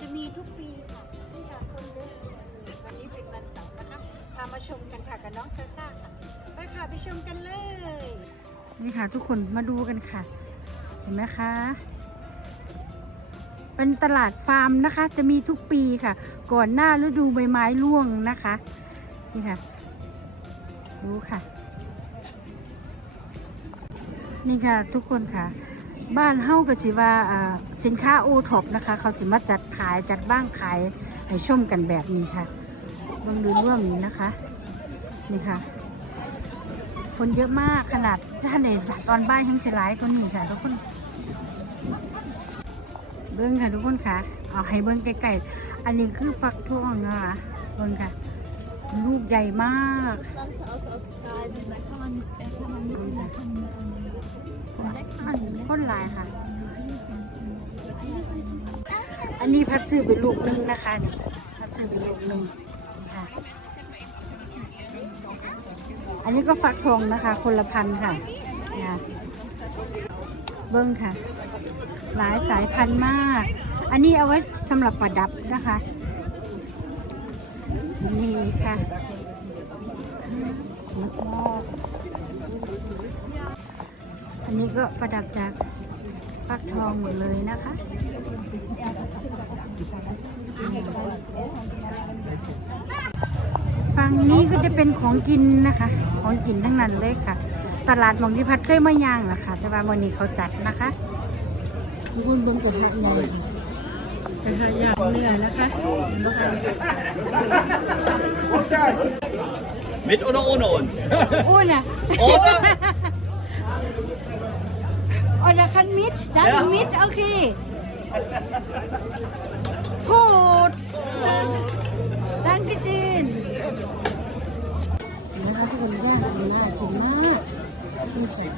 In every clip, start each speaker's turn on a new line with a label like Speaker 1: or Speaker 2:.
Speaker 1: จะมีทุกปีค่ะที่ทางคนเลือกวันนี้เป็นวันเสาร์นะคะพามาชมกันค่ะกับน้องเทซ่าค่ะไปค่ะไปชมกันเลย นี่ค่ะทุกคนมาดูกันค่ะ เห็นไหมคะ เป็นตลาดฟาร์มนะคะ จะมีทุกปีค่ะ ก่อนหน้าฤดูใบไม้ร่วงนะคะ นี่ค่ะ ดูค่ะ นี่ค่ะทุกคนค่ะ บ้านเฮ้าก็สิว่าสินค้าโอท็อปนะคะ เขาจะมาจัดขายจัดบ้างขายให้ชมกันแบบนี้ค่ะเบิ่งดูร่วมนี้นะคะ นี่ค่ะ คนเยอะมากขนาดถ้าในตอนบ่ายทั้งจะหลายก็นี่ค่ะทุกคน เบิ้งค่ะทุกคนค่ะ เอาให้เบิ้งใกลๆอันนี้คือฟักทองนะคะเบิ้งค่ะ ลูกใหญ่มาก คนหลายค่ะ อันนี้พัดซื้อเป็นลูกนึงนะคะนี่พัดซื้อเป็นลูกนึงค่ะ อันนี้ก็ฟักทองนะคะ คนละพันค่ะนะเบิ้งค่ะ หลายสายพันธุ์มาก อันนี้เอาไว้สำหรับประดับนะคะนี่ค่ะแล้วก็ อันนี้ก็ประดับจากฟักทองหมดเลยนะคะฝั่งนี้ก็จะเป็นของกินนะคะ ของกินทั้งนั้นเลยค่ะ ตลาดหมองที่พัดเคยมาย่างแหละค่ะแต่ว่าวันนี้เขาจัดนะคะคุณเบิ้งกระทะใหญ่กระทะย่างเนื้อนะคะเห็นไหมคะ Mit oder ohne uns? โอ้เนี่ย Ohne? โอ้ยคันมิดดัน Ja. มิ ดโอเคพูดดันกิจินนะคะทุกคนย่างอันนี้น่ากินมากนี่ค่ะ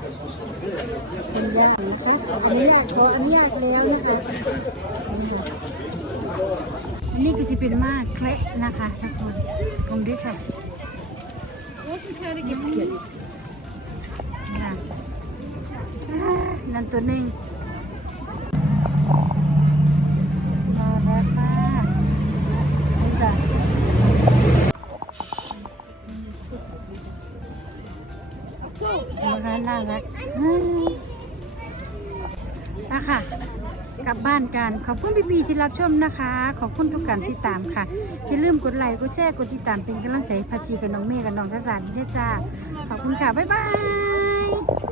Speaker 1: เป็นย่างนะคะอันนี้ยากขออันนี้ยากแล้วนะคะอันนี้ก็จะเป็นมากเคละนะคะทุกคนลงด้วยค่ะ große Körner gibt es hier nicht. นะอ่า นั่นตัวหนึ่งมาแล้วค่ะนี่จ้ะนะคะน่ารักอะค่ะ กลับบ้านกัน ขอบคุณพี่ๆที่รับชมนะคะ ขอบคุณทุกการติดตามค่ะ อย่าลืมกดไลค์ กดแชร์ กดติดตามเป็นกำลังใจให้พัชชีกับน้องเมย์กับน้องทัศน์ด้วยจ้า ขอบคุณค่ะ บ๊ายบาย